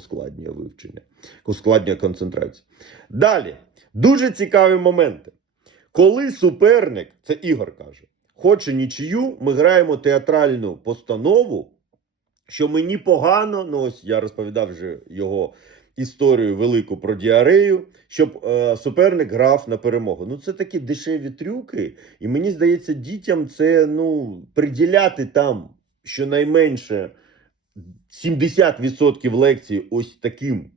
ускладнює вивчення, ускладнює концентрацію. Далі, дуже цікаві моменти. Коли суперник, це Ігор каже, хоче нічию, ми граємо театральну постанову, що мені погано, ну ось я розповідав вже його історію велику про діарею, щоб е, суперник грав на перемогу. Ну, це такі дешеві трюки, і мені здається, дітям це ну, приділяти там щонайменше 70% лекцій ось таким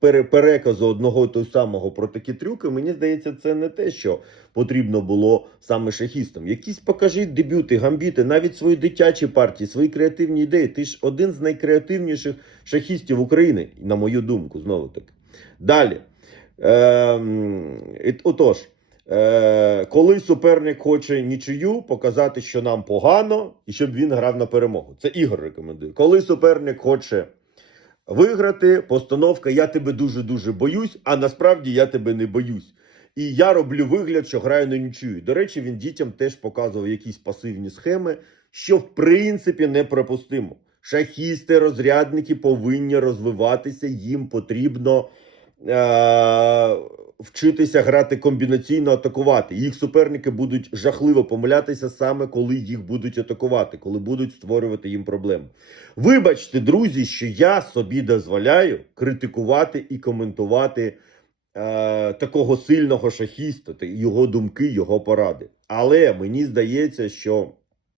пере- переказу одного і того самого про такі трюки, мені здається, це не те, що потрібно було саме шахістам. Якісь покажіть дебюти, гамбіти, навіть свої дитячі партії, свої креативні ідеї. Ти ж один з найкреативніших шахістів України, на мою думку, знову таки. Далі. Ем, отож, е, коли суперник хоче нічию, показати, що нам погано, і щоб він грав на перемогу. Це Ігор рекомендує. Коли суперник хоче виграти, постановка Я тебе дуже дуже боюсь, а насправді я тебе не боюсь. І я роблю вигляд, що граю на нічию. До речі, він дітям теж показував якісь пасивні схеми, що в принципі неприпустимо. Шахісти, розрядники повинні розвиватися, їм потрібно е- вчитися грати комбінаційно атакувати. Їх суперники будуть жахливо помилятися саме коли їх будуть атакувати, коли будуть створювати їм проблеми. Вибачте, друзі, що я собі дозволяю критикувати і коментувати е, такого сильного шахіста, його думки, його поради. Але мені здається, що